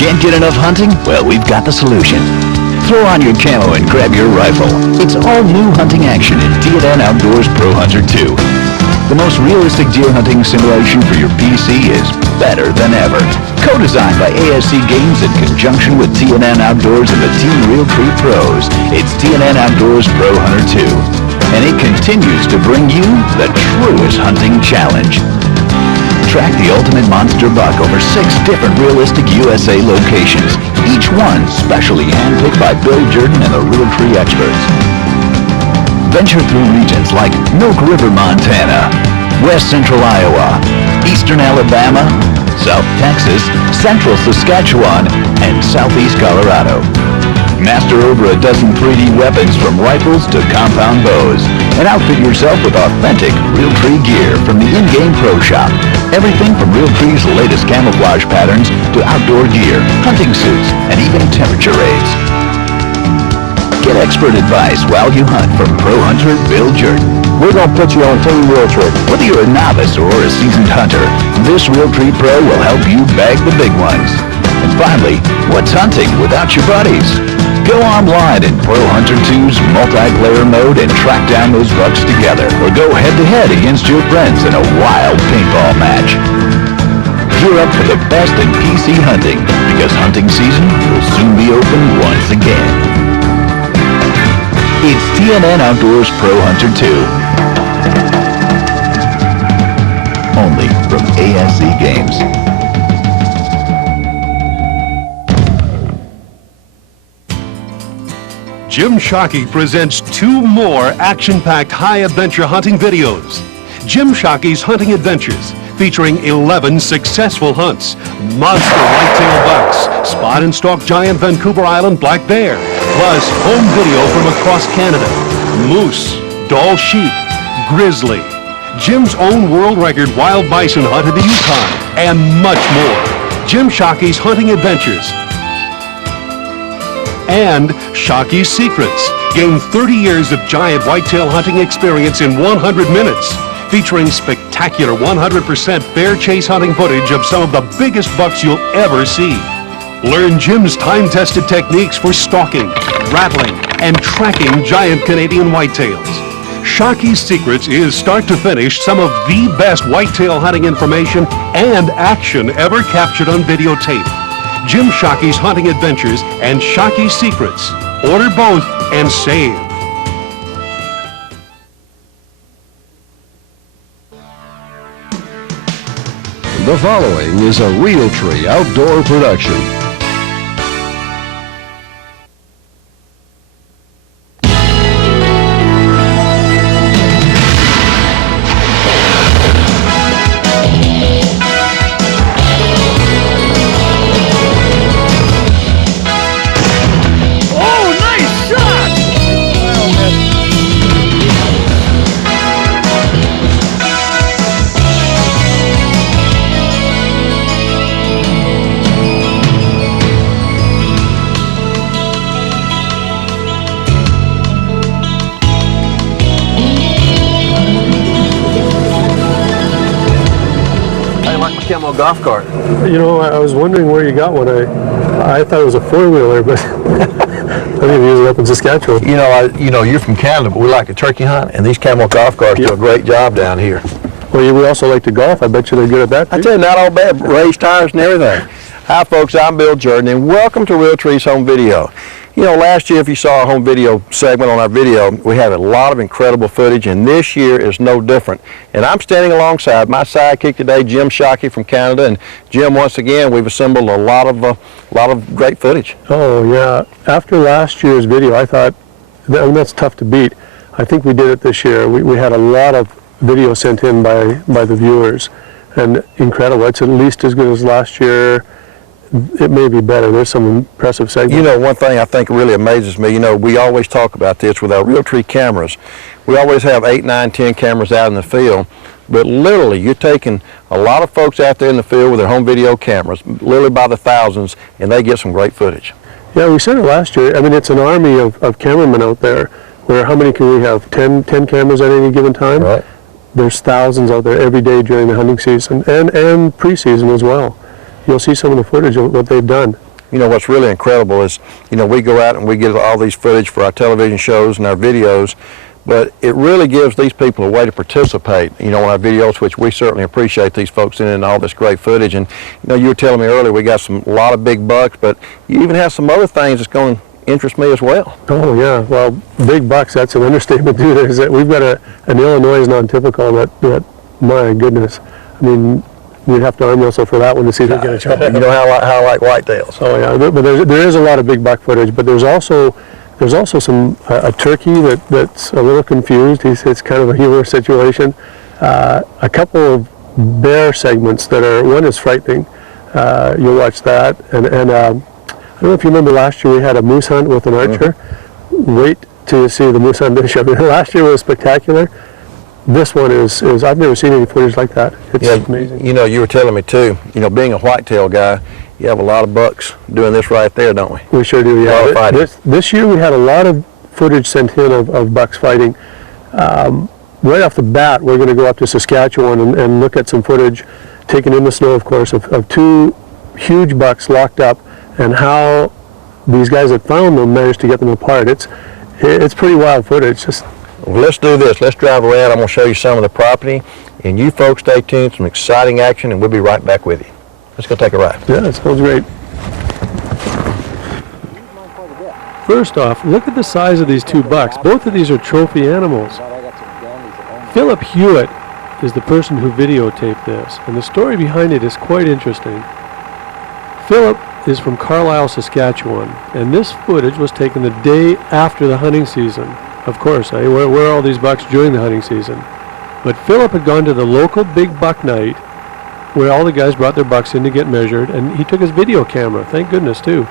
Can't get enough hunting? Well, we've got the solution. Throw on your camo and grab your rifle. It's all new hunting action in T&N Outdoors Pro Hunter 2. The most realistic deer hunting simulation for your PC is better than ever. Co-designed by ASC Games in conjunction with T&N Outdoors and the Team Realtree Pros, it's T&N Outdoors Pro Hunter 2. And it continues to bring you the truest hunting challenge. Track the ultimate monster buck over 6 different realistic USA locations, each one specially handpicked by Bill Jordan and the Realtree experts. Venture through regions like Milk River, Montana, West Central Iowa, Eastern Alabama, South Texas, Central Saskatchewan, and Southeast Colorado. Master over a dozen 3D weapons from rifles to compound bows, and outfit yourself with authentic Realtree gear from the in-game pro shop. Everything from Realtree's latest camouflage patterns to outdoor gear, hunting suits, and even temperature aids. Get expert advice while you hunt from Pro Hunter Bill Jordan. We're going to put you on Team Realtree. Whether you're a novice or a seasoned hunter, this Realtree Pro will help you bag the big ones. And finally, what's hunting without your buddies? Go online in Pro Hunter 2's multiplayer mode and track down those bucks together, or go head-to-head against your friends in a wild paintball match. Gear up for the best in PC hunting, because hunting season will soon be open once again. It's T&N Outdoors Pro Hunter 2. Only from ASC Games. Jim Shockey presents 2 more action-packed high-adventure hunting videos. Jim Shockey's Hunting Adventures, featuring 11 successful hunts, monster whitetail bucks, spot and stalk giant Vancouver Island black bear, plus home video from across Canada, moose, Dall sheep, grizzly, Jim's own world record wild bison hunt in the Yukon, and much more. Jim Shockey's Hunting Adventures. And Shockey's Secrets. Gain 30 years of giant whitetail hunting experience in 100 minutes, featuring spectacular 100% fair chase hunting footage of some of the biggest bucks you'll ever see. Learn Jim's time-tested techniques for stalking, rattling, and tracking giant Canadian whitetails. Shockey's Secrets is, start to finish, some of the best whitetail hunting information and action ever captured on videotape. Jim Shockey's Hunting Adventures and Shockey's Secrets. Order both and save. The following is a Realtree outdoor production. Camo golf cart. You know, I was wondering where you got one. I thought it was a 4-wheeler, but I didn't use it up in Saskatchewan. You know, you're from Canada, but we like to turkey hunt, and these Camo golf carts do a great job down here. Well, we also like to golf. I bet you they're good at that, too. I tell you, not all bad. Raised tires and everything. Hi, folks. I'm Bill Jordan, and welcome to Realtree's Home Video. You know, last year, if you saw our home video segment on our video, we had a lot of incredible footage, and this year is no different. And I'm standing alongside my sidekick today, Jim Shockey from Canada. And Jim, once again, we've assembled a lot of great footage. Oh yeah. After last year's video, I thought that's tough to beat. I think we did it this year. We had a lot of video sent in by the viewers, and incredible. It's at least as good as last year. It may be better. There's some impressive segments. You know, one thing I think really amazes me, you know, we always talk about this with our Realtree cameras. We always have 8, 9, 10 cameras out in the field, but literally you're taking a lot of folks out there in the field with their home video cameras, literally by the thousands, and they get some great footage. Yeah, we said it last year. I mean, it's an army of cameramen out there, where how many can we have? 10 cameras at any given time? Right. There's thousands out there every day during the hunting season and pre-season as well. You'll see some of the footage of what they've done. You know, what's really incredible is, you know, we go out and we get all these footage for our television shows and our videos, but it really gives these people a way to participate, you know, in our videos, which we certainly appreciate these folks in all this great footage. And, you know, you were telling me earlier we got a lot of big bucks, but you even have some other things that's going to interest me as well. Oh yeah, well, big bucks, that's an understatement too. There's we've got an Illinois non-typical that, my goodness, I mean, you'd have to arm wrestle for that one to see if we get a shot. You know how I like whitetails. Oh yeah, but there is a lot of big buck footage, but there's also some a turkey that's a little confused. It's kind of a humorous situation. A couple of bear segments that are, one is frightening. You'll watch that, and I don't know if you remember last year we had a moose hunt with an archer. Wait till you see the moose hunt this year. Last year was spectacular. This one is I've never seen any footage like that. It's amazing. You know, you were telling me too, you know, being a whitetail guy, you have a lot of bucks doing this right there, don't we? We sure do, yeah. This year we had a lot of footage sent in of bucks fighting. Right off the bat, we're going to go up to Saskatchewan and look at some footage taken in the snow, of course, of two huge bucks locked up, and how these guys that found them managed to get them apart. It's pretty wild footage. Well, let's do this. Let's drive around. I'm going to show you some of the property, and you folks stay tuned. Some exciting action, and we'll be right back with you. Let's go take a ride. Yeah, that sounds great. First off, look at the size of these two bucks. Both of these are trophy animals. Philip Hewitt is the person who videotaped this, and the story behind it is quite interesting. Philip is from Carlisle, Saskatchewan, and this footage was taken the day after the hunting season. Of course, where are all these bucks during the hunting season? But Philip had gone to the local big buck night where all the guys brought their bucks in to get measured, and he took his video camera, thank goodness too.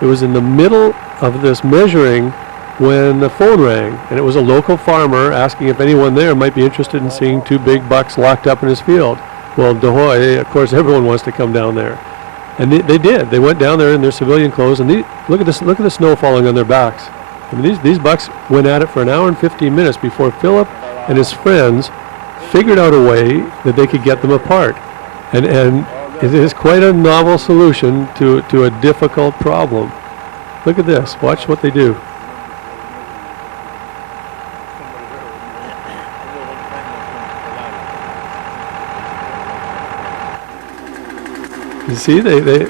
It was in the middle of this measuring when the phone rang, and it was a local farmer asking if anyone there might be interested in seeing two big bucks locked up in his field. Well, Dahoy, of course, everyone wants to come down there. And they did. They went down there in their civilian clothes, and look at this. Look at the snow falling on their backs. I mean, these bucks went at it for an hour and 15 minutes before Philip and his friends figured out a way that they could get them apart. And it is quite a novel solution to a difficult problem. Look at this. Watch what they do. You see,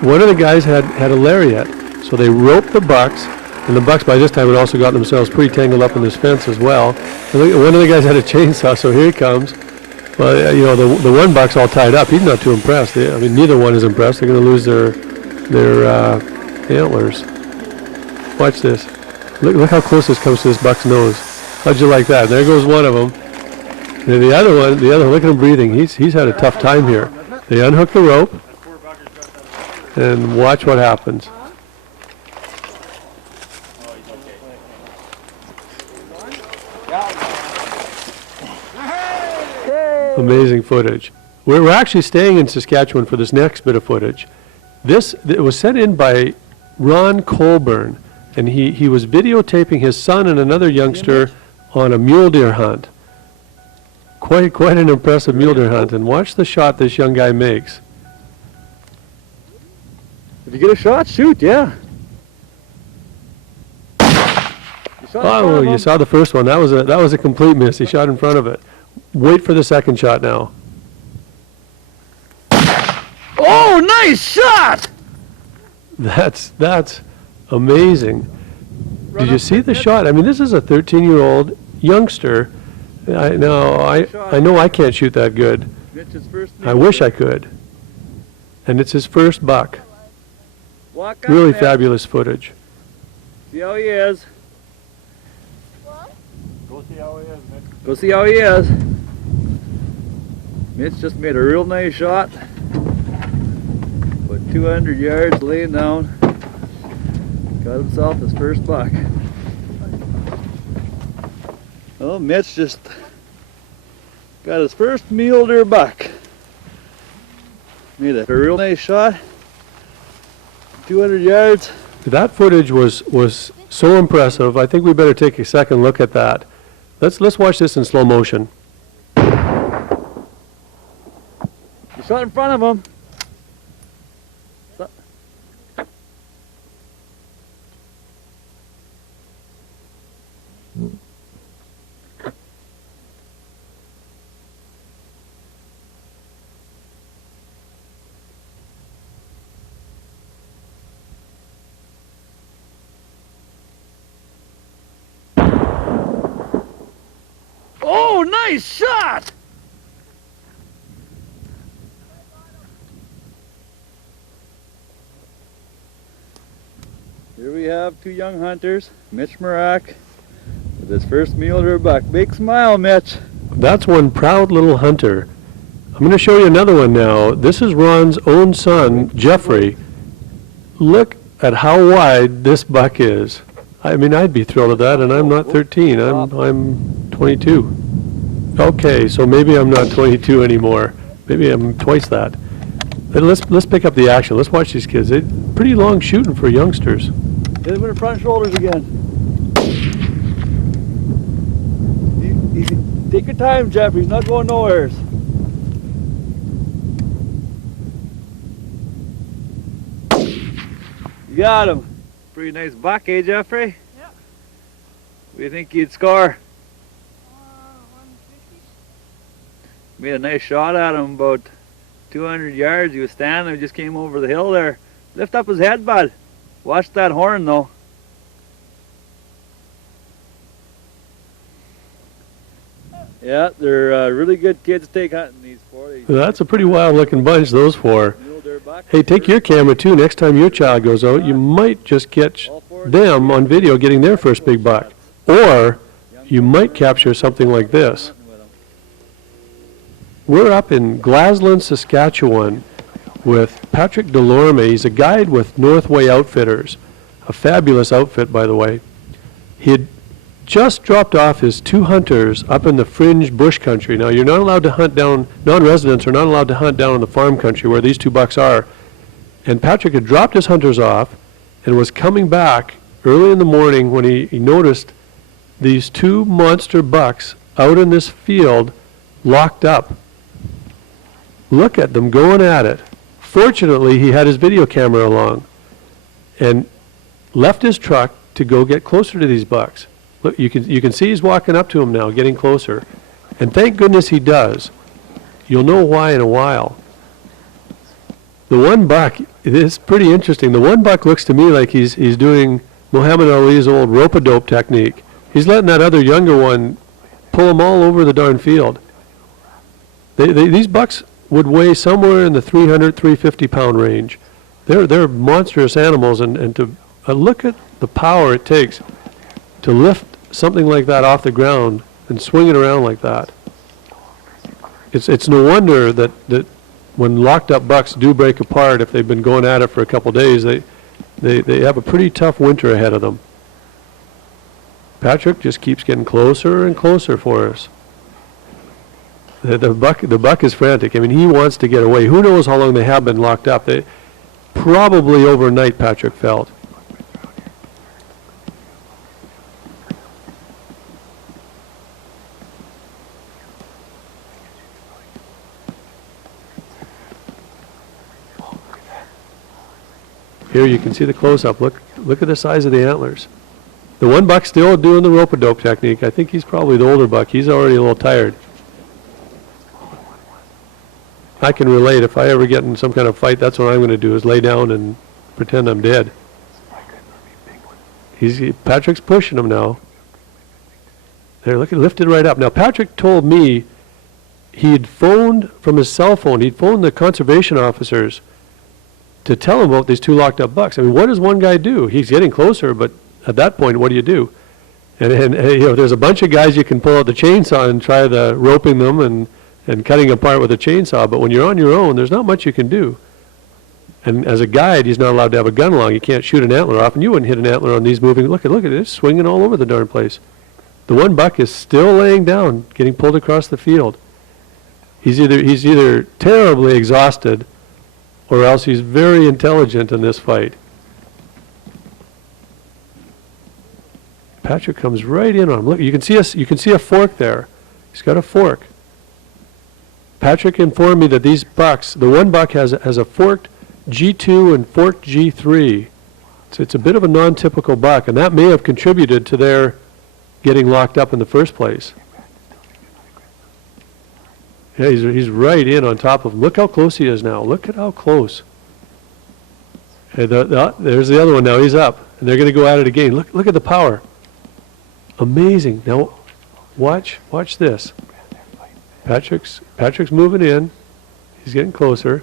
one of the guys had a lariat, so they roped the bucks, and the bucks by this time had also got themselves pretty tangled up in this fence as well. And one of the guys had a chainsaw, so here he comes. Well, you know, the one buck's all tied up. He's not too impressed. I mean, neither one is impressed. They're going to lose their antlers. Watch this. Look how close this comes to this buck's nose. How'd you like that? There goes one of them. And the other one, look at him breathing. He's had a tough time here. They unhook the rope, and watch what happens. Amazing footage. We're actually staying in Saskatchewan for this next bit of footage. It was sent in by Ron Colburn, and he was videotaping his son and another youngster on a mule deer hunt. Quite an impressive mule deer hunt, and watch the shot this young guy makes. If you get a shot, shoot, yeah. Oh, you saw the first one. That was a complete miss. He shot in front of it. Wait for the second shot now. Oh, nice shot! That's amazing. Did you see the shot? I mean, this is a 13-year-old youngster. I know I can't shoot that good. I wish I could. And it's his first buck. Really fabulous footage. See how he is. What? Go see how he is, Mitch. Go see how he is. Mitch just made a real nice shot. Put 200 yards laying down. Got himself his first buck. Oh, Mitch just got his first mule deer buck. Made a real nice shot. 200 yards. That footage was so impressive. I think we better take a second look at that. Let's watch this in slow motion. He shot in front of him. Nice shot! Here we have two young hunters, Mitch Marak with his first mule-deer buck. Big smile, Mitch. That's one proud little hunter. I'm going to show you another one now. This is Ron's own son, Jeffrey. Look at how wide this buck is. I mean, I'd be thrilled at that, and I'm not 13. I'm 22. Okay, so maybe I'm not 22 anymore. Maybe I'm twice that. But let's pick up the action. Let's watch these kids. They're pretty long shooting for youngsters. Hit him with the front shoulders again. Easy. Take your time, Jeffrey. He's not going nowhere. You got him. Pretty nice buck, eh, Jeffrey? Yep. What do you think you'd score? 150. Made a nice shot at him, about 200 yards. He was standing there, just came over the hill there. Lift up his head, bud. Watch that horn, though. Yeah, they're really good kids to take hunting, these four. That's a pretty wild-looking bunch, those four. Mule-deer buck. Hey, take your camera, too. Next time your child goes out, you might just catch All four them on video getting their first big buck. Or you might capture something like this. We're up in Glasland, Saskatchewan with Patrick Delorme. He's a guide with Northway Outfitters, a fabulous outfit, by the way. He had just dropped off his two hunters up in the fringe bush country. Now, you're not allowed to hunt down, non-residents are not allowed to hunt down in the farm country where these two bucks are. And Patrick had dropped his hunters off and was coming back early in the morning when he noticed these two monster bucks out in this field locked up. Look at them going at it. Fortunately, he had his video camera along and left his truck to go get closer to these bucks. Look, you can see he's walking up to them now, getting closer. And thank goodness he does. You'll know why in a while. The one buck, it is pretty interesting. The one buck looks to me like he's doing Muhammad Ali's old rope-a-dope technique. He's letting that other younger one pull him all over the darn field. These bucks would weigh somewhere in the 300, 350 pound range. They're monstrous animals, and to look at the power it takes to lift something like that off the ground and swing it around like that. It's no wonder that when locked up bucks do break apart, if they've been going at it for a couple days, they have a pretty tough winter ahead of them. Patrick just keeps getting closer and closer for us. The buck is frantic. I mean, he wants to get away. Who knows how long they have been locked up? They probably overnight, Patrick felt. Here you can see the close-up. Look at the size of the antlers. The one buck's still doing the rope-a-dope technique. I think he's probably the older buck. He's already a little tired. I can relate. If I ever get in some kind of fight, that's what I'm going to do, is lay down and pretend I'm dead. Patrick's pushing him now. There, look, lifted right up. Now, Patrick told me he had phoned from his cell phone. He'd phoned the conservation officers to tell him about these two locked up bucks. I mean, what does one guy do? He's getting closer, but at that point, what do you do? And you know, there's a bunch of guys you can pull out the chainsaw and try the roping them and cutting apart with a chainsaw, but when you're on your own, there's not much you can do. And as a guide, he's not allowed to have a gun along. You can't shoot an antler off, and you wouldn't hit an antler on these moving. Look at it, it's swinging all over the darn place. The one buck is still laying down, getting pulled across the field. He's either terribly exhausted, or else he's very intelligent in this fight. Patrick comes right in on him. Look, you can see a fork there. He's got a fork. Patrick informed me that these bucks, the one buck has a forked G2 and forked G3. So it's a bit of a non-typical buck, and that may have contributed to their getting locked up in the first place. Yeah, he's right in on top of him. Look how close he is now. Look at how close. Hey, there's the other one now. He's up, and they're going to go at it again. Look at the power. Amazing. Now, watch this. Patrick's moving in. He's getting closer.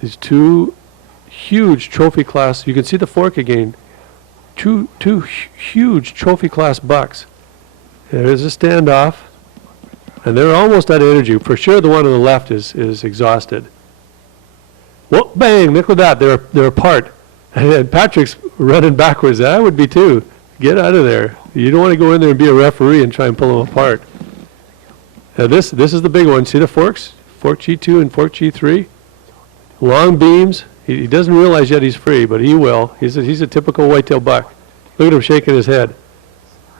These two huge trophy class, you can see the fork again. Two huge trophy class bucks. There's a standoff. And they're almost out of energy. For sure the one on the left is exhausted. Whoa, bang, look at that. They're apart. And Patrick's running backwards. I would be too. Get out of there. You don't want to go in there and be a referee and try and pull them apart. Now this is the big one. See the forks? Fork G2 and fork G3. Long beams. He doesn't realize yet he's free, but he will. He's a typical whitetail buck. Look at him shaking his head.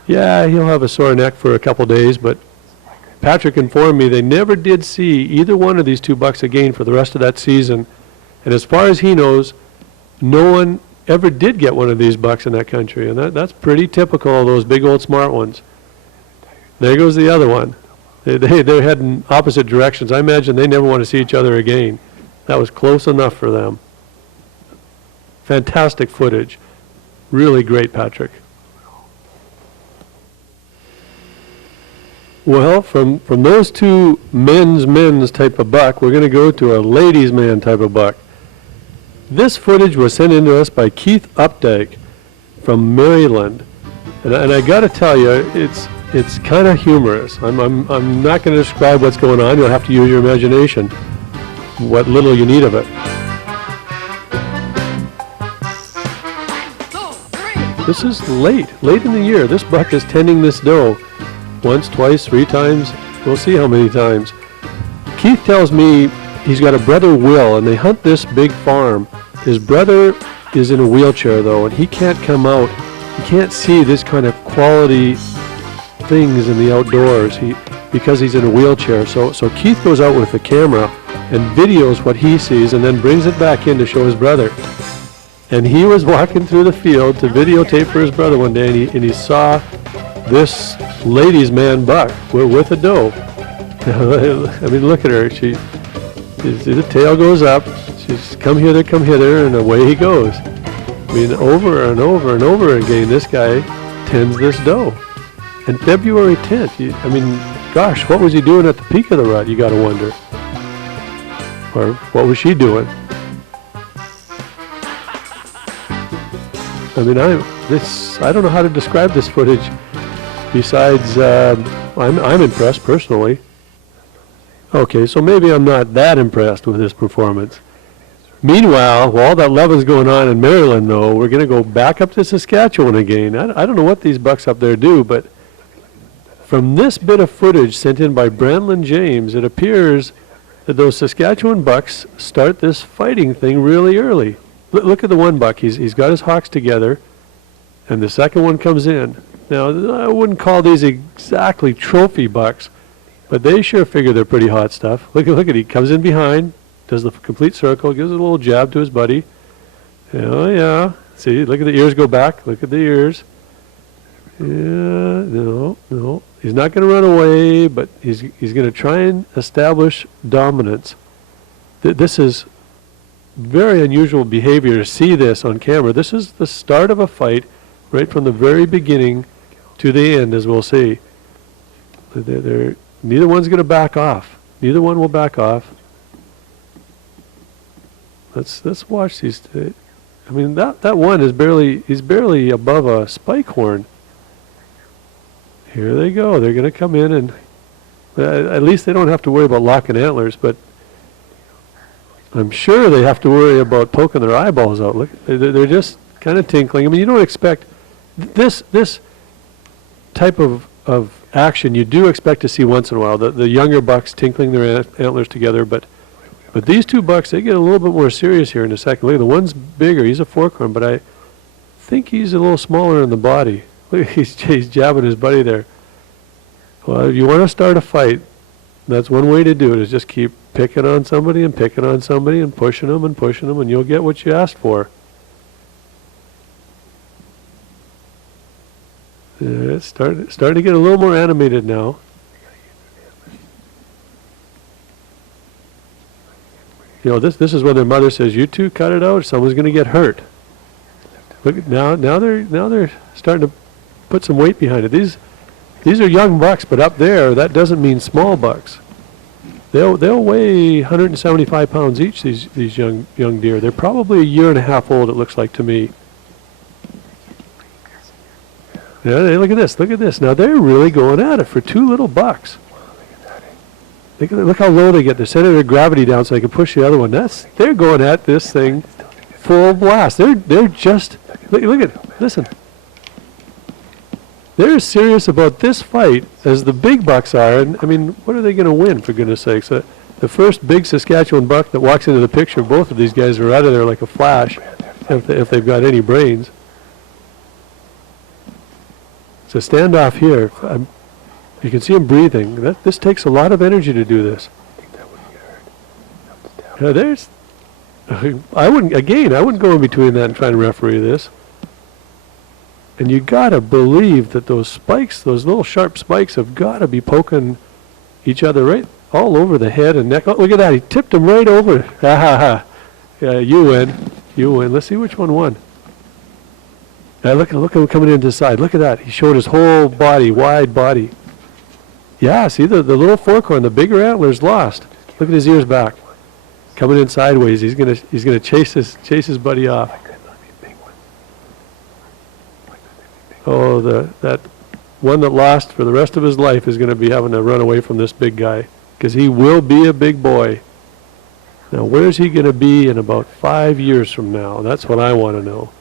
Yeah, he'll have a sore neck for a couple days, but Patrick informed me they never did see either one of these two bucks again for the rest of that season. And as far as he knows, no one ever did get one of these bucks in that country. And that's pretty typical of those big old smart ones. There goes the other one. They're heading opposite directions. I imagine they never want to see each other again. That was close enough for them. Fantastic footage. Really great, Patrick. Well, from those two men's type of buck, we're going to go to a ladies' man type of buck. This footage was sent in to us by Keith Updike from Maryland. And I got to tell you, it's kind of humorous. I'm not going to describe what's going on. You'll have to use your imagination, what little you need of it. This is late in the year. This buck is tending this doe once, twice, 3 times. We'll see how many times. Keith tells me he's got a brother, Will, and they hunt this big farm. His brother is in a wheelchair, though, and he can't come out. He can't see this kind of quality things in the outdoors because he's in a wheelchair. So Keith goes out with the camera and videos what he sees and then brings it back in to show his brother. And he was walking through the field to videotape for his brother one day, and he saw this ladies' man buck with a doe. I mean, look at her. The tail goes up. She's come hither, and away he goes. I mean, over and over and over again, this guy tends this doe. And February 10th, I mean, gosh, what was he doing at the peak of the rut, you got to wonder. Or what was she doing? I mean, I don't know how to describe this footage besides I'm impressed personally. Okay, so maybe I'm not that impressed with this performance. Meanwhile, while all that loving's going on in Maryland, though, we're going to go back up to Saskatchewan again. I don't know what these bucks up there do, but from this bit of footage sent in by Brandlin James, it appears that those Saskatchewan bucks start this fighting thing really early. Look at the one buck. He's got his hocks together, and the second one comes in. Now, I wouldn't call these exactly trophy bucks, but they sure figure they're pretty hot stuff. Look at he comes in behind, does the complete circle, gives a little jab to his buddy. Oh, yeah. See, look at the ears go back. Look at the ears. Yeah, no. He's not going to run away, but he's going to try and establish dominance. This is very unusual behavior to see this on camera. This is the start of a fight right from the very beginning to the end, as we'll see. Neither one's going to back off. Neither one will back off. Let's watch these. I mean, that one is he's barely above a spike horn. Here they go. They're going to come in, and at least they don't have to worry about locking antlers, but I'm sure they have to worry about poking their eyeballs out. Look, they're just kind of tinkling. I mean, you don't expect this type of action. You do expect to see once in a while the younger bucks tinkling their antlers together, but these two bucks, they get a little bit more serious here in a second. Look, the one's bigger. He's a forkhorn, but I think he's a little smaller in the body. Look, he's jabbing his buddy there. Well, if you want to start a fight, that's one way to do it, is just keep picking on somebody and pushing them, and you'll get what you asked for. It's starting to get a little more animated now. You know, this is when their mother says, "You two cut it out, someone's going to get hurt." Look, now they're starting to put some weight behind it. These These are young bucks, but up there, that doesn't mean small bucks. They'll weigh 175 pounds each, these young deer. They're probably a year and a half old, it looks like to me. Yeah, look at this. Now they're really going at it for two little bucks. Look how low they get. They're setting their gravity down so they can push the other one. They're going at this thing full blast. They're just, listen. They're as serious about this fight as the big bucks are. And I mean, what are they going to win, for goodness sakes? The first big Saskatchewan buck that walks into the picture, both of these guys are out of there like a flash, if they've got any brains. So standoff here. You can see him breathing. This takes a lot of energy to do this. I wouldn't go in between that and try to referee this. And you gotta believe that those spikes, those little sharp spikes, have gotta be poking each other right all over the head and neck. Oh, look at that! He tipped him right over. Ha ha ha! Yeah, you win. Let's see which one won. Look at him coming in to the side. Look at that. He showed his whole body, wide body. Yeah, see the little forkhorn, the bigger antler's lost. Look at his ears back. Coming in sideways. He's gonna chase his buddy off. Oh, that one that lost for the rest of his life is gonna be having to run away from this big guy, because he will be a big boy. Now, where's he gonna be in about 5 years from now? That's what I want to know.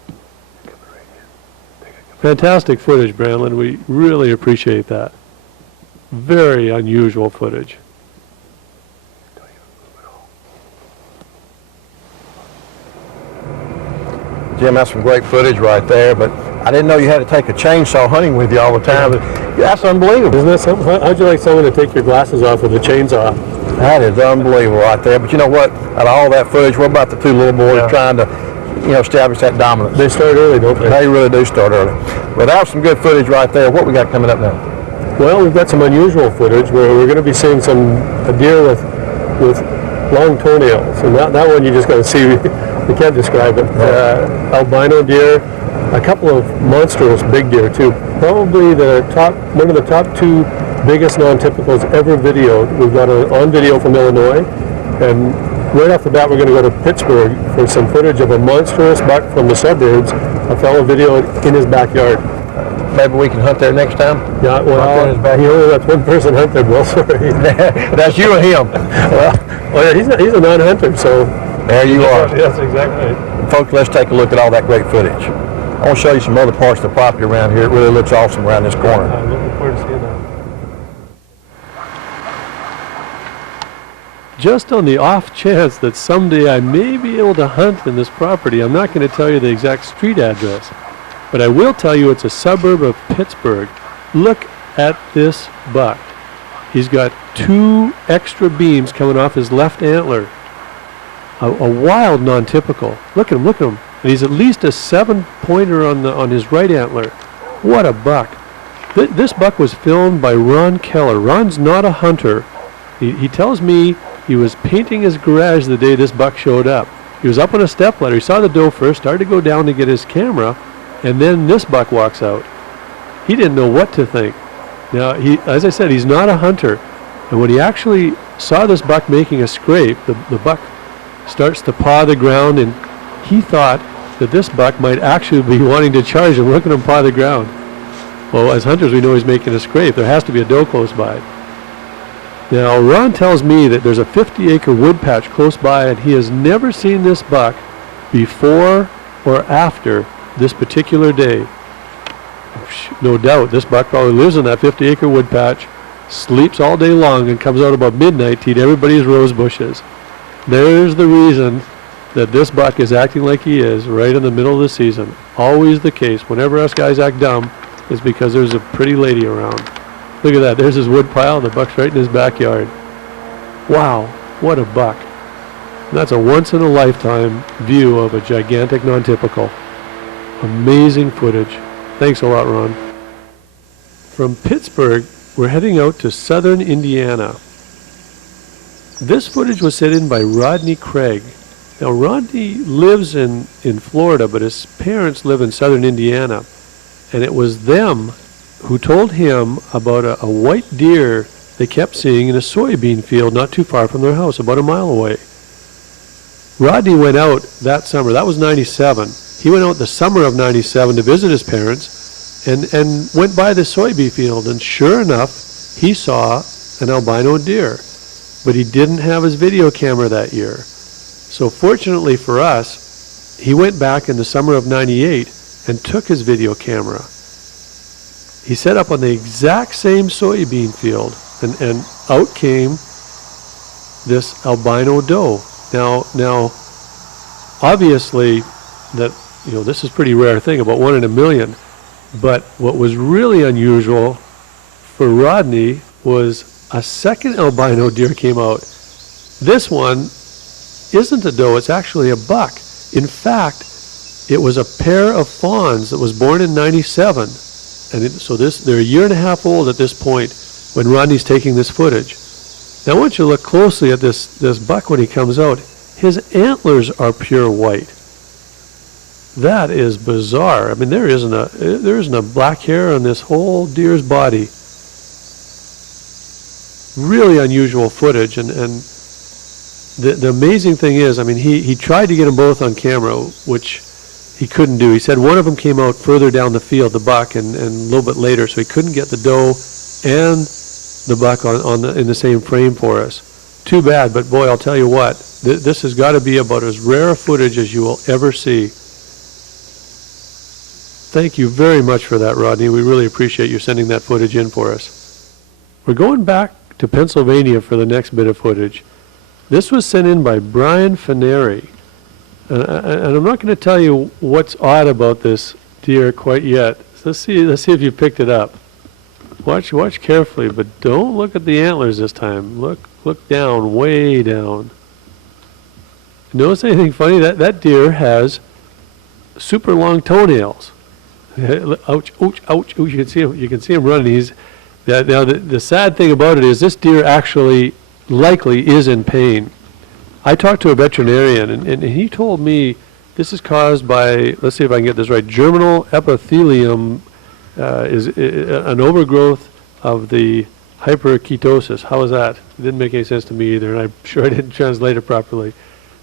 Fantastic footage, Brandlin. We really appreciate that. Very unusual footage. Jim, that's some great footage right there, but I didn't know you had to take a chainsaw hunting with you all the time. That's unbelievable. Isn't that something? How'd you like someone to take your glasses off with a chainsaw? That is unbelievable right there. But you know what? Out of all that footage, what about the two little boys trying to, establish that dominance? They start early, don't they? They really do start early. Well, that was some good footage right there. What we got coming up now? Well, we've got some unusual footage where we're going to be seeing a deer with long toenails, and that one you just got to see. We can't describe it. Albino deer, a couple of monstrous big deer too. Probably one of the top two biggest non-typicals ever videoed. We've got on video from Illinois, and right off the bat we're going to go to Pittsburgh for some footage of a monstrous buck from the suburbs. A fellow videoed in his backyard. Maybe we can hunt there next time? Yeah, well, that's one person hunt there, Bill, sorry. That's you and him. Well, he's a non-hunter, so. There you are. That's exactly right. Folks, let's take a look at all that great footage. I want to show you some other parts of the property around here. It really looks awesome around this corner. I'm looking forward to seeing that. Just on the off chance that someday I may be able to hunt in this property, I'm not going to tell you the exact street address, but I will tell you it's a suburb of Pittsburgh. Look at this buck. He's got 2 extra beams coming off his left antler. A wild non-typical. Look at him. And he's at least a 7-pointer on his right antler. What a buck. This buck was filmed by Ron Keller. Ron's not a hunter. He tells me he was painting his garage the day this buck showed up. He was up on a stepladder. He saw the doe first, started to go down to get his camera, and then this buck walks out. He didn't know what to think. Now, as I said, he's not a hunter. And when he actually saw this buck making a scrape, the buck starts to paw the ground, and he thought that this buck might actually be wanting to charge him. Look at him paw the ground. Well, as hunters, we know he's making a scrape. There has to be a doe close by. Now, Ron tells me that there's a 50-acre wood patch close by, and he has never seen this buck before or after this particular day. No doubt, this buck probably lives in that 50-acre wood patch, sleeps all day long, and comes out about midnight to eat everybody's rose bushes. There's the reason that this buck is acting like he is right in the middle of the season. Always the case. Whenever us guys act dumb, it's because there's a pretty lady around. Look at that. There's his wood pile. The buck's right in his backyard. Wow, what a buck. And that's a once-in-a-lifetime view of a gigantic non-typical. Amazing footage. Thanks a lot, Ron. From Pittsburgh, we're heading out to southern Indiana. This footage was sent in by Rodney Craig. Now, Rodney lives in Florida, but his parents live in southern Indiana. And it was them who told him about a white deer they kept seeing in a soybean field not too far from their house, about a mile away. Rodney went out that summer. That was 97. He went out the summer of 97 to visit his parents and went by the soybean field, and sure enough, he saw an albino deer. But he didn't have his video camera that year. So fortunately for us, he went back in the summer of 98 and took his video camera. He set up on the exact same soybean field, and out came this albino doe. Now, obviously, that this is a pretty rare thing, about 1 in a million. But what was really unusual for Rodney was a second albino deer came out. This one isn't a doe, it's actually a buck. In fact, it was a pair of fawns that was born in 97. And they're a year and a half old at this point when Rodney's taking this footage. Now I want you to look closely at this buck when he comes out. His antlers are pure white. That is bizarre. I mean, there isn't a black hair on this whole deer's body. Really unusual footage, and the amazing thing is, I mean, he tried to get them both on camera, which he couldn't do. He said one of them came out further down the field, the buck, and a little bit later, so he couldn't get the doe and the buck in the same frame for us. Too bad, but boy, I'll tell you what, this has got to be about as rare a footage as you will ever see. Thank you very much for that, Rodney. We really appreciate you sending that footage in for us. We're going back to Pennsylvania for the next bit of footage. This was sent in by Brian Faneri. And I'm not going to tell you what's odd about this deer quite yet. So let's see if you picked it up. Watch carefully, but don't look at the antlers this time. Look down, way down. Notice anything funny? That deer has super long toenails. Ouch, ouch, ouch. You can see him running. Now the sad thing about it is this deer actually likely is in pain. I talked to a veterinarian, and he told me this is caused by, let's see if I can get this right, germinal epithelium is an overgrowth of the hyperketosis. How is that? It didn't make any sense to me either, and I'm sure I didn't translate it properly.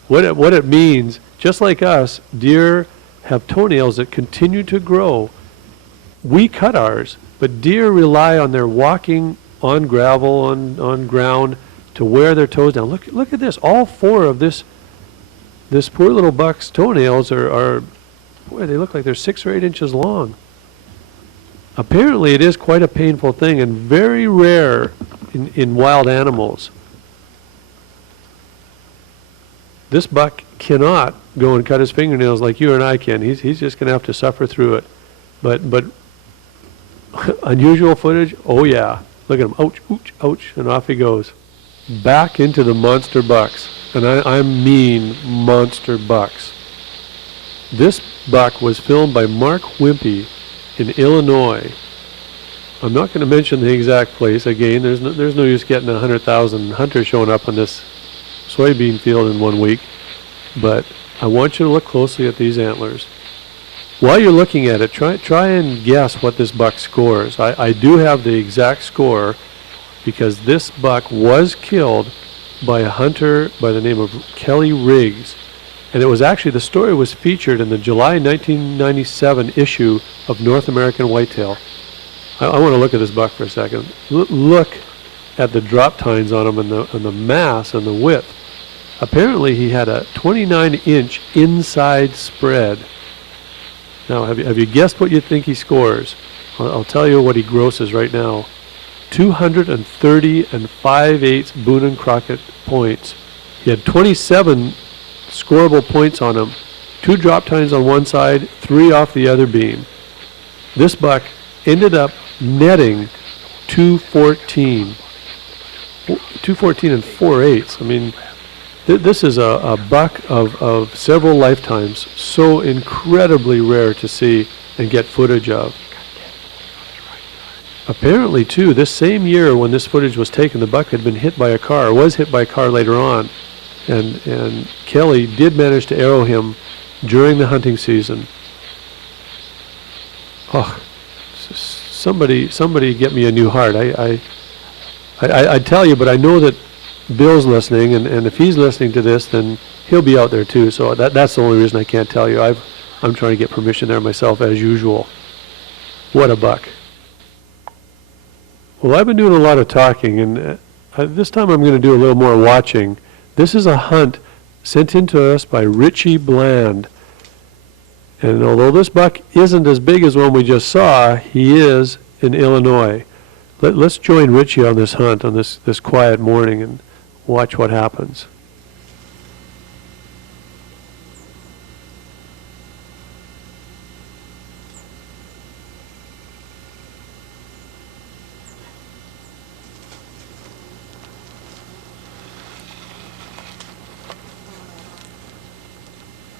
What it means, just like us, deer have toenails that continue to grow. We cut ours, but deer rely on their walking on gravel, on ground, to wear their toes down. Look at this. All four of this poor little buck's toenails are boy, they look like they're 6 or 8 inches long. Apparently it is quite a painful thing and very rare in wild animals. This buck cannot go and cut his fingernails like you and I can. He's just going to have to suffer through it. But unusual footage? Oh yeah. Look at him. Ouch, ouch, ouch. And off he goes. Back into the monster bucks. And I mean monster bucks. This buck was filmed by Mark Wimpy in Illinois. I'm not going to mention the exact place. Again, there's no use getting 100,000 hunters showing up on this soybean field in 1 week. But I want you to look closely at these antlers. While you're looking at it, try and guess what this buck scores. I do have the exact score because this buck was killed by a hunter by the name of Kelly Riggs. And it was actually, the story was featured in the July 1997 issue of North American Whitetail. I want to look at this buck for a second. Look at the drop tines on him and the mass and the width. Apparently he had a 29-inch inside spread. Now, have you guessed what you think he scores? I'll tell you what he grosses right now. 230 5/8 Boone and Crockett points. He had 27 scoreable points on him. 2 drop tines on one side, 3 off the other beam. This buck ended up netting 214. 214 and 4/8. I mean, this is a buck of several lifetimes, so incredibly rare to see and get footage of. Apparently, too, this same year when this footage was taken, the buck had been hit by a car, was hit by a car later on, and Kelly did manage to arrow him during the hunting season. Oh, somebody get me a new heart. I tell you, but I know that Bill's listening, and if he's listening to this, then he'll be out there too. So that's the only reason I can't tell you. I'm trying to get permission there myself as usual. What a buck. Well, I've been doing a lot of talking, and this time I'm going to do a little more watching. This is a hunt sent in to us by Richie Bland. And although this buck isn't as big as one we just saw, he is in Illinois. Let's join Richie on this hunt on this quiet morning and watch what happens.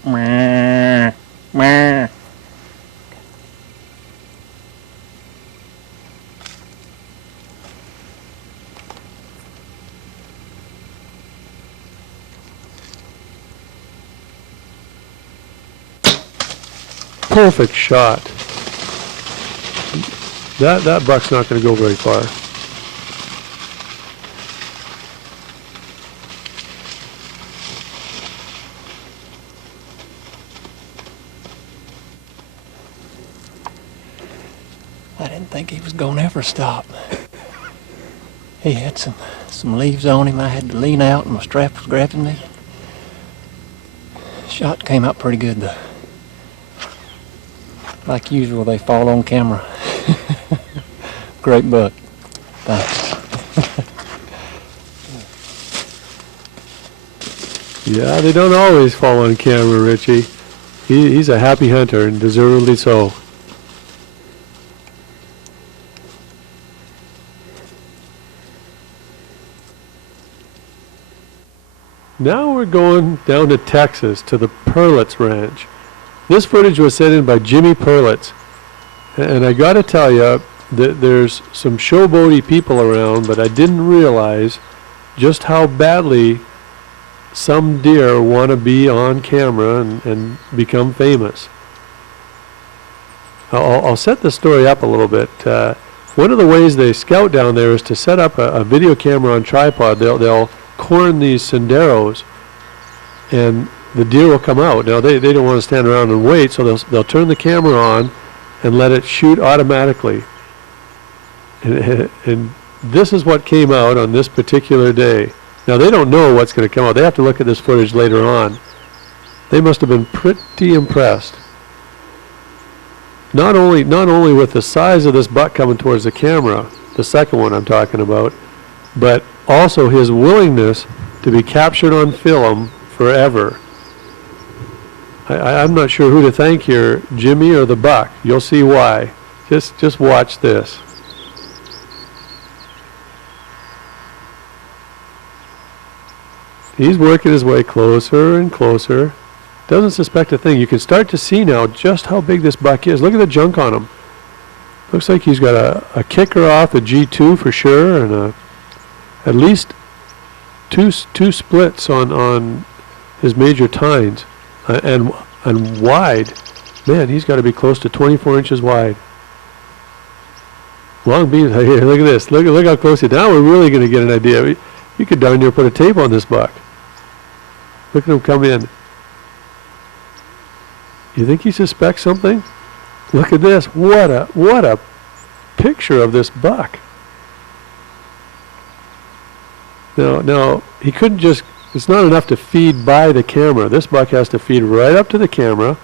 Meh, meh. Perfect shot. That buck's not going to go very far. I didn't think he was going to ever stop. He had some leaves on him. I had to lean out and my strap was grabbing me. Shot came out pretty good though. Like usual, they fall on camera. Great buck. Thanks. Yeah, they don't always fall on camera, Richie. He's a happy hunter, and deservedly so. Now we're going down to Texas, to the Perlitz Ranch. This footage was sent in by Jimmy Perlitz. And I gotta tell you that there's some showboaty people around, but I didn't realize just how badly some deer want to be on camera and become famous. I'll set the story up a little bit. One of the ways they scout down there is to set up a video camera on tripod. They'll corn these senderos, and the deer will come out. Now they don't want to stand around and wait, so they'll turn the camera on and let it shoot automatically. And this is what came out on this particular day. Now they don't know what's going to come out. They have to look at this footage later on. They must have been pretty impressed. Not only with the size of this buck coming towards the camera, the second one I'm talking about, but also his willingness to be captured on film forever. I'm not sure who to thank here, Jimmy or the buck. You'll see why. Just watch this. He's working his way closer and closer. Doesn't suspect a thing. You can start to see now just how big this buck is. Look at the junk on him. Looks like he's got a kicker off, a G2 for sure, and at least two splits on his major tines. And wide. Man, he's got to be close to 24 inches wide. Long beam. Here, look at this. Look how close he is. Now we're really going to get an idea. You could darn near put a tape on this buck. Look at him come in. You think he suspects something? Look at this. What a picture of this buck. Now he couldn't just, it's not enough to feed by the camera. This buck has to feed right up to the camera.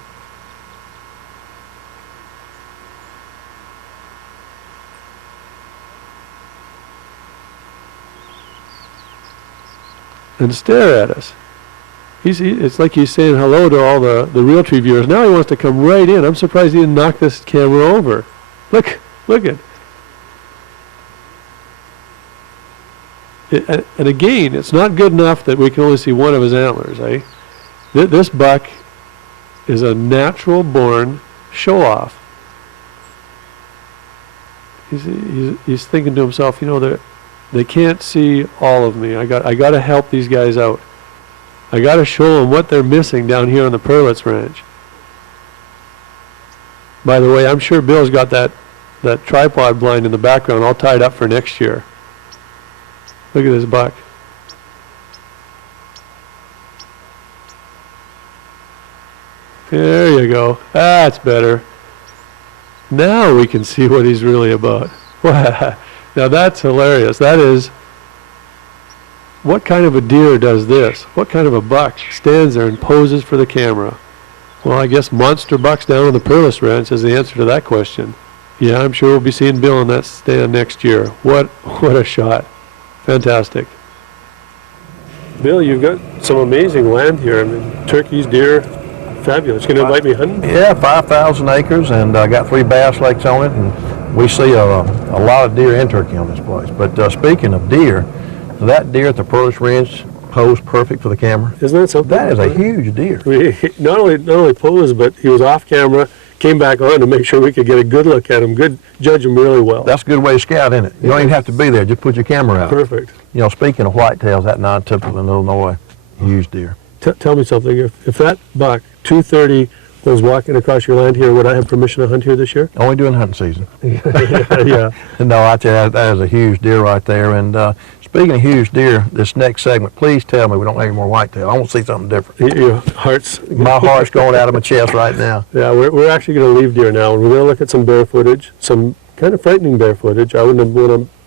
And stare at us. It's like he's saying hello to all the Realtree viewers. Now he wants to come right in. I'm surprised he didn't knock this camera over. Look at it. And again, it's not good enough that we can only see one of his antlers, eh? This buck is a natural-born show-off. He's thinking to himself, you know, they can't see all of me. I got to help these guys out. I got to show them what they're missing down here on the Perlitz Ranch. By the way, I'm sure Bill's got that that tripod blind in the background all tied up for next year. Look at this buck. There you go. That's better. Now we can see what he's really about. Now that's hilarious. That is, what kind of a deer does this? What kind of a buck stands there and poses for the camera? Well, I guess monster bucks down on the Peerless Ranch is the answer to that question. Yeah, I'm sure we'll be seeing Bill on that stand next year. What a shot. Fantastic. Bill, you've got some amazing land here. I mean, turkeys, deer, fabulous. Going to invite me hunting? Yeah, 5,000 acres, and I got 3 bass lakes on it, and we see a lot of deer and turkey on this place. But speaking of deer, that deer at the Pearl's Ranch posed perfect for the camera. Isn't that something? That is a huge deer. Not only posed, but he was off camera, came back on to make sure we could get a good look at him, judge him really well. That's a good way to scout, isn't it? You don't even have to be there, just put your camera out. Perfect. You know, speaking of whitetails, that non-typical in Illinois, huge deer. Tell me something, if that buck, 230, was walking across your land here, would I have permission to hunt here this year? Only during hunting season. Yeah. No, I tell you, that is a huge deer right there. And speaking of huge deer, this next segment, please tell me we don't have any more whitetail. I want to see something different. Your heart's... My heart's going out of my chest right now. Yeah, we're actually going to leave deer now, and we're going to look at some bear footage, some kind of frightening bear footage. I wouldn't have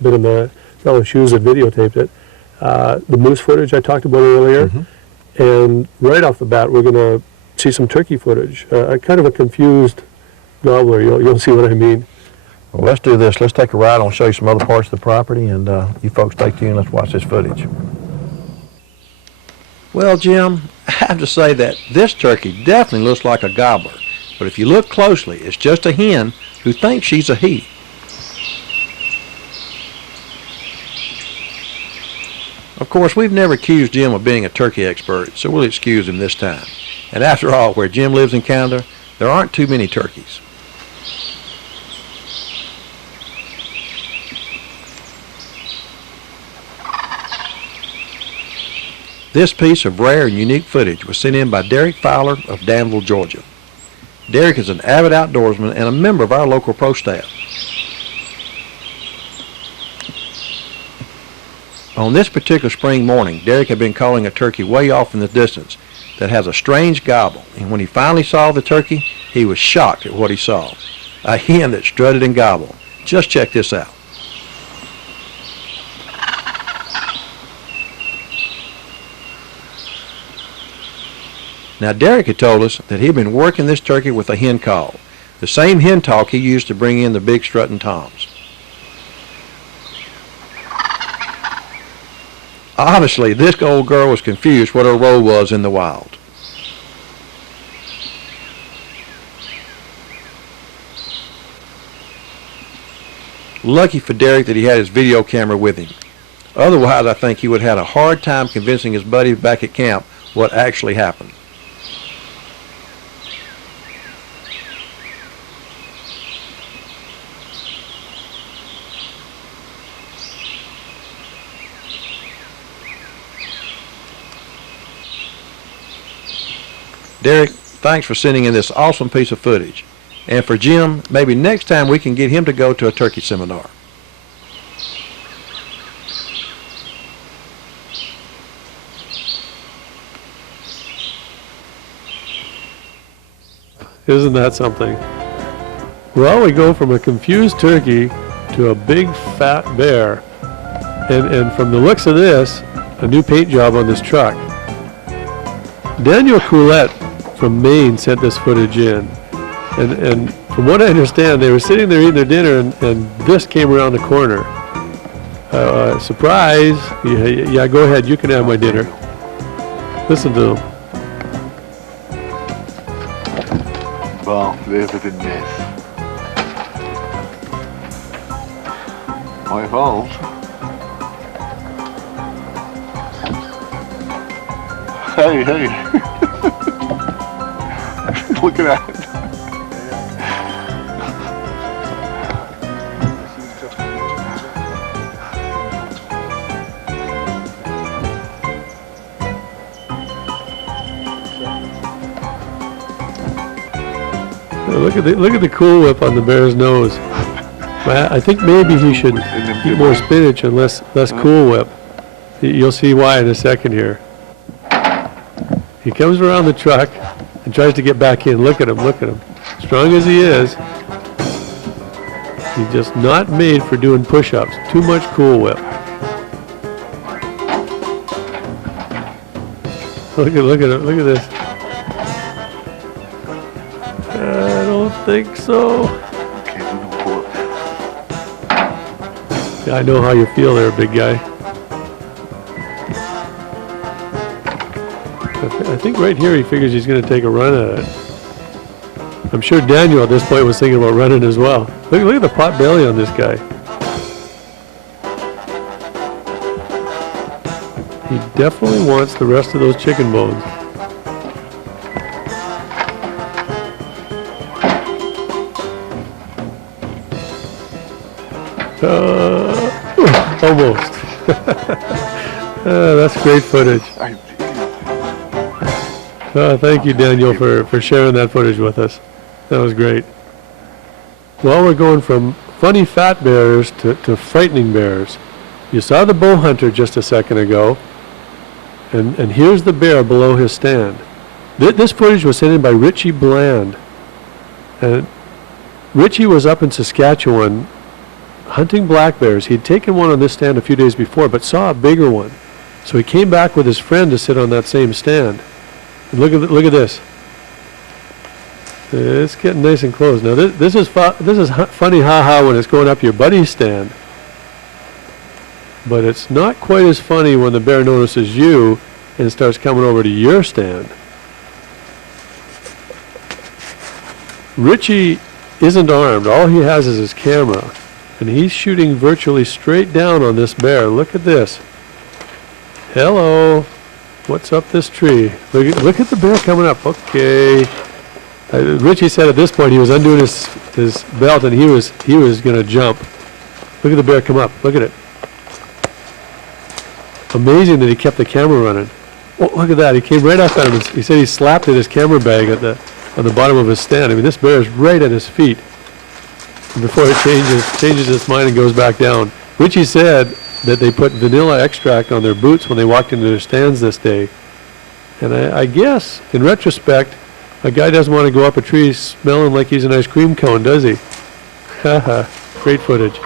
been in the fellow's shoes that videotaped it. The moose footage I talked about earlier. Mm-hmm. And right off the bat, we're going to see some turkey footage. Kind of a confused gobbler. You'll see what I mean. Well, let's do this. Let's take a ride. I'll show you some other parts of the property, and you folks stay tuned. Let's watch this footage. Well, Jim, I have to say that this turkey definitely looks like a gobbler. But if you look closely, it's just a hen who thinks she's a he. Of course, we've never accused Jim of being a turkey expert, so we'll excuse him this time. And after all, where Jim lives in Canada, there aren't too many turkeys. This piece of rare and unique footage was sent in by Derek Fowler of Danville, Georgia. Derek is an avid outdoorsman and a member of our local pro staff. On this particular spring morning, Derek had been calling a turkey way off in the distance that has a strange gobble, and when he finally saw the turkey, he was shocked at what he saw. A hen that strutted and gobbled. Just check this out. Now, Derek had told us that he'd been working this turkey with a hen call, the same hen talk he used to bring in the big strutting toms. Honestly, this old girl was confused what her role was in the wild. Lucky for Derek that he had his video camera with him. Otherwise, I think he would have had a hard time convincing his buddies back at camp what actually happened. Derek, thanks for sending in this awesome piece of footage. And for Jim, maybe next time we can get him to go to a turkey seminar. Isn't that something? Well, we go from a confused turkey to a big fat bear. And from the looks of this, a new paint job on this truck. Daniel Coulette from Maine sent this footage in. And from what I understand, they were sitting there eating their dinner and this came around the corner. Surprise! Yeah, go ahead, you can have my dinner. Listen to them. Bon, leave it in this. My fault. Hey. Look at that. Look at the Cool Whip on the bear's nose. Well, I think maybe he should eat more spinach and less Cool Whip. You'll see why in a second here. He comes around the truck and tries to get back in. Look at him, look at him. Strong as he is, he's just not made for doing push-ups. Too much Cool Whip. Look at him, look at this. I don't think so. Can't do no pull-ups. Yeah, I know how you feel there, big guy. I think right here he figures he's going to take a run at it. I'm sure Daniel at this point was thinking about running as well. Look at the pot belly on this guy. He definitely wants the rest of those chicken bones. Almost. That's great footage. Thank you, Daniel, for sharing that footage with us. That was great. Well, we're going from funny fat bears to frightening bears. You saw the bow hunter just a second ago, and here's the bear below his stand. This footage was sent in by Richie Bland. And Richie was up in Saskatchewan hunting black bears. He'd taken one on this stand a few days before, but saw a bigger one. So he came back with his friend to sit on that same stand. And look at this. It's getting nice and close. Now this is funny, haha, when it's going up your buddy's stand. But it's not quite as funny when the bear notices you and starts coming over to your stand. Richie isn't armed. All he has is his camera. And he's shooting virtually straight down on this bear. Look at this. Hello. What's up this tree? Look at the bear coming up. Okay. Richie said at this point he was undoing his belt and he was going to jump. Look at the bear come up. Look at it. Amazing that he kept the camera running. Oh, look at that. He came right up at him. He said he slapped at his camera bag on the bottom of his stand. I mean, this bear is right at his feet. And before it changes its mind and goes back down. Richie said that they put vanilla extract on their boots when they walked into their stands this day. And I guess, in retrospect, a guy doesn't want to go up a tree smelling like he's an ice cream cone, does he? Haha, great footage.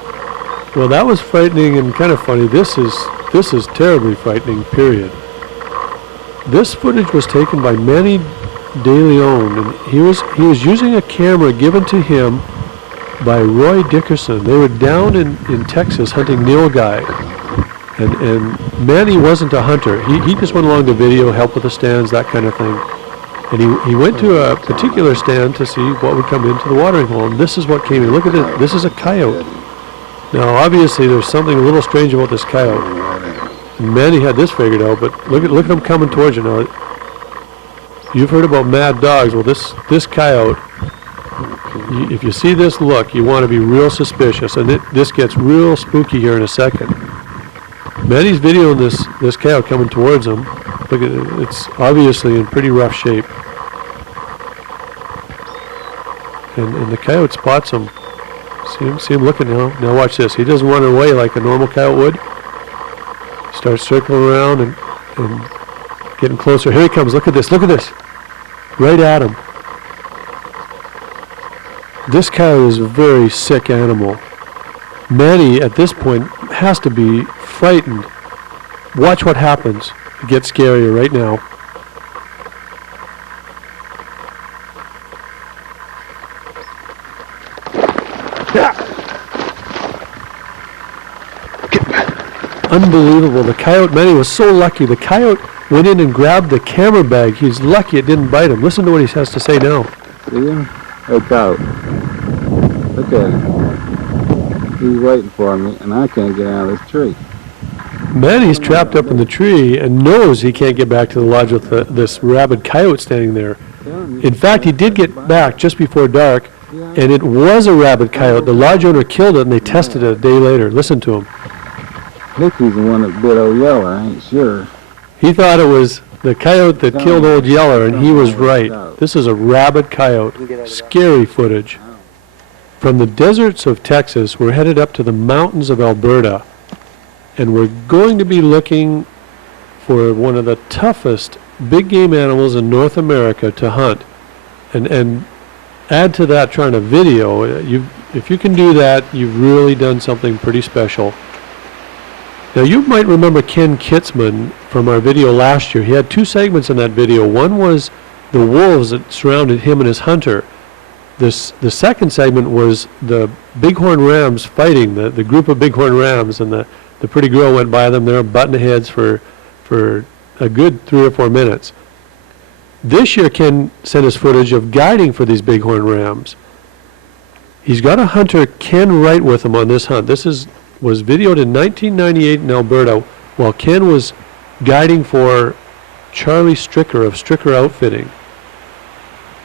Well, that was frightening and kind of funny. This is terribly frightening, period. This footage was taken by Manny De Leon, and he was using a camera given to him by Roy Dickerson. They were down in Texas hunting nilgai, and Manny wasn't a hunter. He just went along to video, help with the stands, that kind of thing. And he went to a particular stand to see what would come into the watering hole, and this is what came in. Look at it. This is a coyote. Now, obviously, there's something a little strange about this coyote. And Manny had this figured out, but look at him coming towards you now. You've heard about mad dogs. Well, this coyote, if you see this look, you want to be real suspicious, and this gets real spooky here in a second. Manny's videoing this coyote coming towards him. Look at it. It's obviously in pretty rough shape. And the coyote spots him. See him looking now. Now watch this. He doesn't run away like a normal coyote would. Starts circling around and getting closer. Here he comes. Look at this. Look at this. Right at him. This coyote is a very sick animal. Manny, at this point, has to be frightened. Watch what happens. It gets scarier right now. Unbelievable. The coyote, Manny was so lucky. The coyote went in and grabbed the camera bag. He's lucky it didn't bite him. Listen to what he has to say now. See him? Hey, coyote. Look at him. He's waiting for me, and I can't get out of this tree. Manny's trapped up in the tree and knows he can't get back to the lodge with this rabid coyote standing there. In fact, he did get back just before dark, and it was a rabid coyote. The lodge owner killed it, and they tested it a day later. Listen to him. I think he's the one that bit old Yeller, I ain't sure. He thought it was the coyote that killed old Yeller, and he was right. This is a rabid coyote. Scary footage. From the deserts of Texas, we're headed up to the mountains of Alberta, and we're going to be looking for one of the toughest big game animals in North America to hunt. And add to that trying to video, if you can do that, you've really done something pretty special. Now you might remember Ken Kitzman from our video last year. He had 2 segments in that video. One was the wolves that surrounded him and his hunter. The second segment was the bighorn rams fighting, the group of bighorn rams, and the pretty girl went by them. They were butting heads for a good 3 or 4 minutes. This year Ken sent us footage of guiding for these bighorn rams. He's got a hunter, Ken Wright, with him on this hunt. This was videoed in 1998 in Alberta while Ken was guiding for Charlie Stricker of Stricker Outfitting.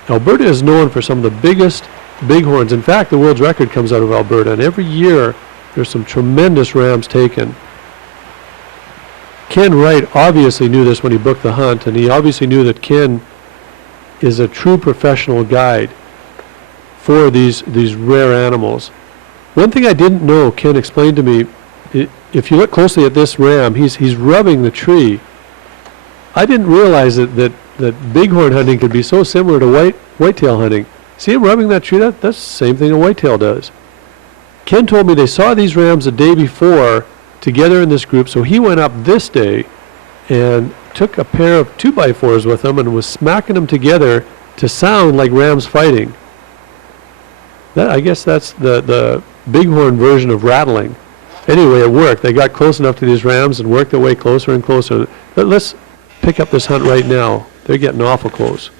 Alberta is known for some of the biggest bighorns. In fact, the world's record comes out of Alberta, and every year there's some tremendous rams taken. Ken Wright obviously knew this when he booked the hunt, and he obviously knew that Ken is a true professional guide for these rare animals. One thing I didn't know, Ken explained to me, if you look closely at this ram, he's rubbing the tree. I didn't realize that bighorn hunting could be so similar to whitetail hunting. See him rubbing that tree? That's the same thing a whitetail does. Ken told me they saw these rams the day before together in this group, so he went up this day and took a pair of 2x4s with him and was smacking them together to sound like rams fighting. I guess that's the bighorn version of rattling. Anyway, it worked. They got close enough to these rams and worked their way closer and closer. Let's pick up this hunt right now. They're getting awful close.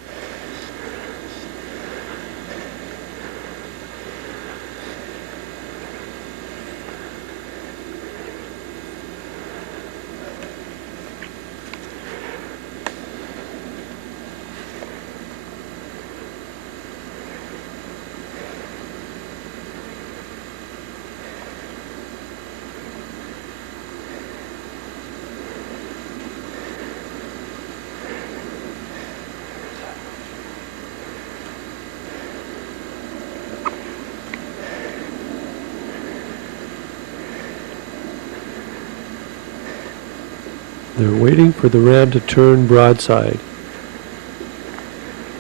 They're waiting for the ram to turn broadside.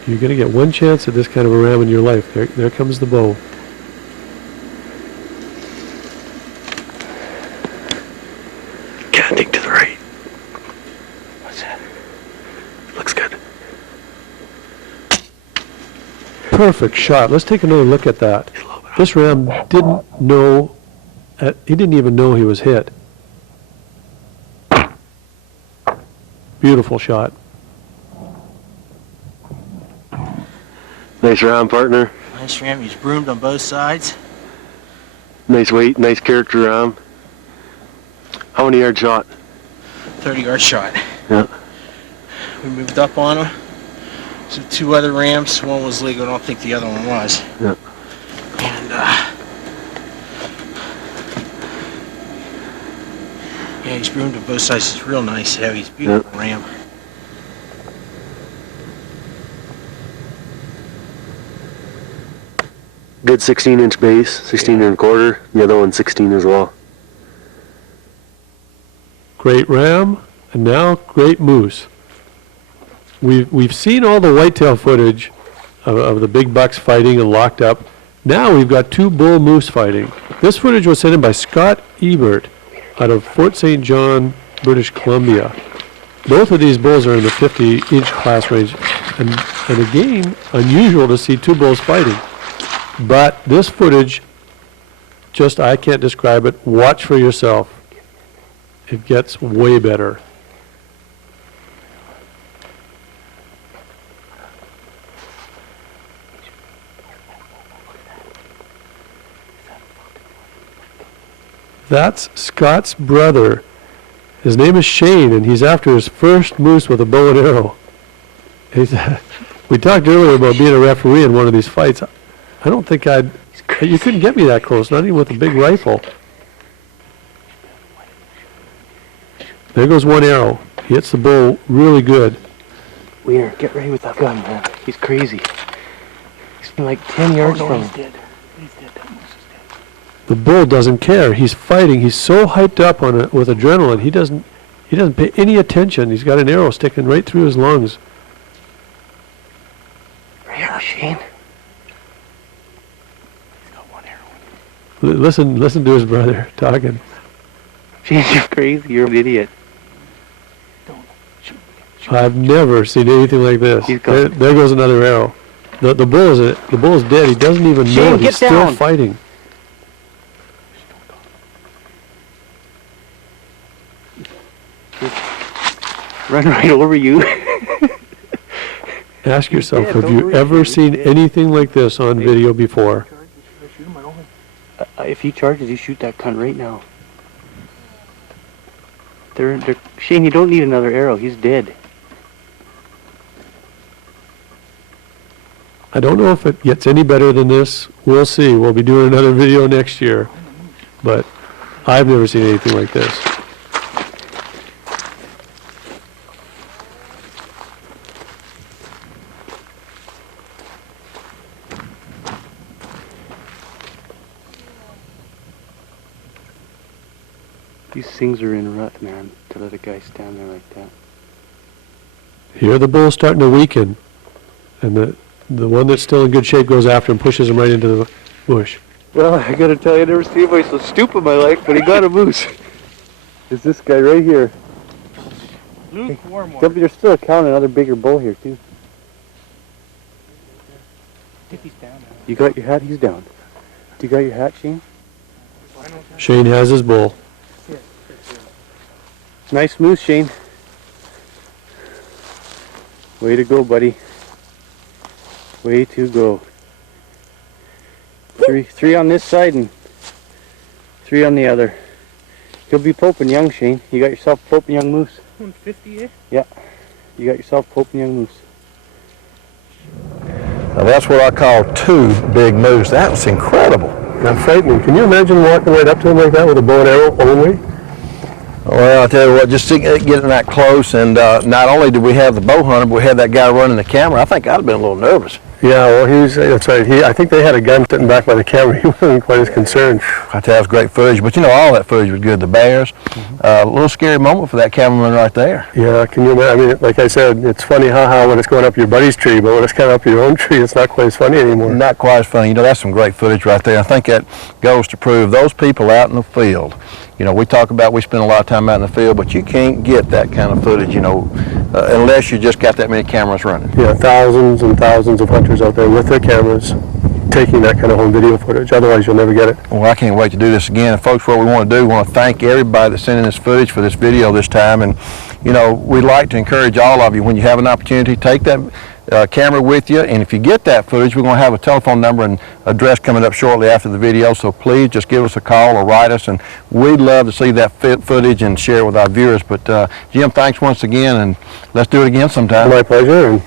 You're going to get one chance at this kind of a ram in your life. There comes the bow. Canting to the right. What's that? Looks good. Perfect shot. Let's take another look at that. This ram didn't know, he didn't even know he was hit. Beautiful shot. Nice round, partner. Nice ram. He's broomed on both sides. Nice weight, nice character round. How many yard shot? 30-yard shot. Yeah. We moved up on him. So 2 other rams. One was legal. I don't think the other one was. Yeah. And yeah, he's broomed on both sides. It's real nice, heavy. He's a beautiful ram. Good 16-inch base, 16 and a quarter. The other one 16 as well. Great ram, and now great moose. We've seen all the whitetail footage of the big bucks fighting and locked up. Now we've got 2 bull moose fighting. This footage was sent in by Scott Ebert out of Fort St. John, British Columbia. Both of these bulls are in the 50-inch class range, and again, unusual to see 2 bulls fighting. But this footage, just I can't describe it. Watch for yourself. It gets way better. That's Scott's brother. His name is Shane, and he's after his first moose with a bow and arrow. We talked earlier about being a referee in one of these fights. I don't think you couldn't get me that close, not even with a big rifle. There goes one arrow. He hits the bull really good. Weir, get ready with that gun, man. He's crazy. He's been like 10 yards from him. The bull doesn't care. He's fighting. He's so hyped up on it with adrenaline. He doesn't pay any attention. He's got an arrow sticking right through his lungs. Yeah, Shane. Listen to his brother talking. Shane, you're crazy. You're an idiot. I've never seen anything like this. There goes another arrow. The bull is dead. He doesn't even know it. He's still fighting. Run right over you. Ask yourself, have you ever seen anything like this on video before? If he charges, you shoot that cunt right now. Shane, you don't need another arrow. He's dead. I don't know if it gets any better than this. We'll see. We'll be doing another video next year. But I've never seen anything like this. These things are in rut, man, to let a guy stand there like that. Here the bull's starting to weaken. And the one that's still in good shape goes after him, pushes him right into the bush. Well, I gotta tell you, I never seen anybody so stupid in my life, but he got a moose. It's this guy right here. Lukewarm There's still a cow and another bigger bull here, too. I think he's down now. You got your hat? He's down. Do you got your hat, Shane? Shane has his bull. Nice moose, Shane. Way to go, buddy. Way to go. Three on this side and 3 on the other. He'll be poping young, Shane. You got yourself a poping young moose. 150, eh? Yeah. You got yourself a poping young moose. Now that's what I call 2 big moose. That was incredible. Now frightening. Can you imagine walking right up to him like that with a bow and arrow only? Well, I'll tell you what, just getting that close, and not only did we have the bow hunter, but we had that guy running the camera. I think I'd have been a little nervous. Yeah, well, that's right. I think they had a gun sitting back by the camera. He wasn't quite as concerned. I tell you, it was great footage, but you know, all that footage was good. The bears, a little scary moment for that cameraman right there. Yeah, can you imagine? I mean, like I said, it's funny how when it's going up your buddy's tree, but when it's coming up your own tree, it's not quite as funny anymore. Not quite as funny. You know, that's some great footage right there. I think that goes to prove those people out in the field. You know, we spend a lot of time out in the field, but you can't get that kind of footage, you know, unless you just got that many cameras running. Yeah, thousands and thousands of hunters out there with their cameras taking that kind of home video footage. Otherwise, you'll never get it. Well, I can't wait to do this again. And folks, what we want to do, we want to thank everybody that's sending this footage for this video this time. And, you know, we'd like to encourage all of you, when you have an opportunity, take that camera with you, and if you get that footage, we're going to have a telephone number and address coming up shortly after the video, so please just give us a call or write us, and we'd love to see that footage and share it with our viewers. But Jim, thanks once again, and let's do it again sometime. My pleasure, and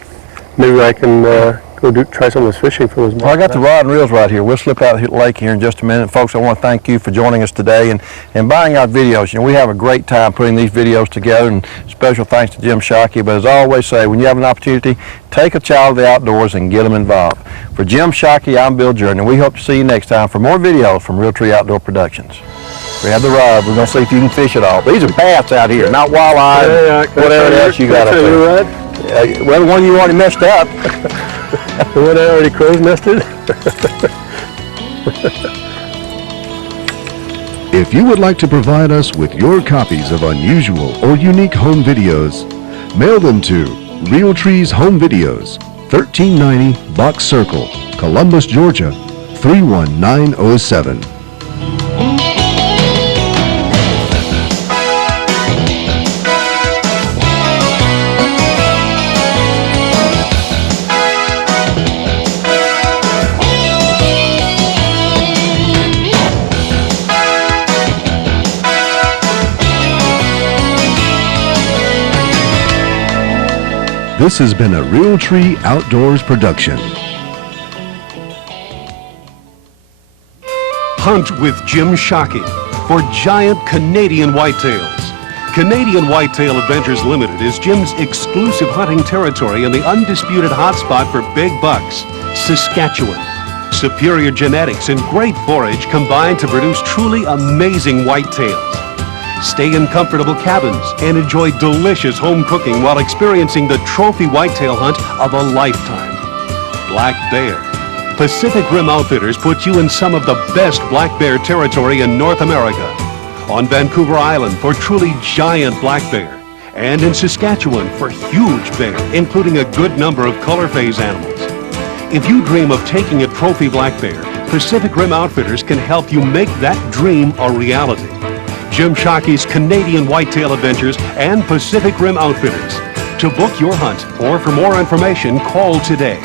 maybe I can go try some of this fishing for those. Well, I got the rod and reels right here. We'll slip out the lake here in just a minute. Folks, I want to thank you for joining us today and buying our videos. You know, we have a great time putting these videos together, and special thanks to Jim Shockey. But as I always say, when you have an opportunity, take a child to the outdoors and get them involved. For Jim Shockey, I'm Bill Jordan, and we hope to see you next time for more videos from Realtree Outdoor Productions. We have the rod. We're going to see if you can fish it all. These are bass out here, not walleye, whatever else you got up there. Well, the one you already messed up. The one I already crow's nested? If you would like to provide us with your copies of unusual or unique home videos, mail them to Realtree's Home Videos, 1390 Box Circle, Columbus, Georgia, 31907. This has been a Realtree Outdoors production. Hunt with Jim Shockey for giant Canadian whitetails. Canadian Whitetail Adventures Limited is Jim's exclusive hunting territory in the undisputed hotspot for big bucks, Saskatchewan. superior genetics and great forage combine to produce truly amazing whitetails. Stay in comfortable cabins and enjoy delicious home cooking while experiencing the trophy whitetail hunt of a lifetime. Black bear. Pacific Rim Outfitters put you in some of the best black bear territory in North America. On Vancouver Island for truly giant black bear, and in Saskatchewan for huge bear, including a good number of color phase animals. If you dream of taking a trophy black bear, Pacific Rim Outfitters can help you make that dream a reality. Jim Shockey's Canadian Whitetail Adventures and Pacific Rim Outfitters. To book your hunt or for more information, call today.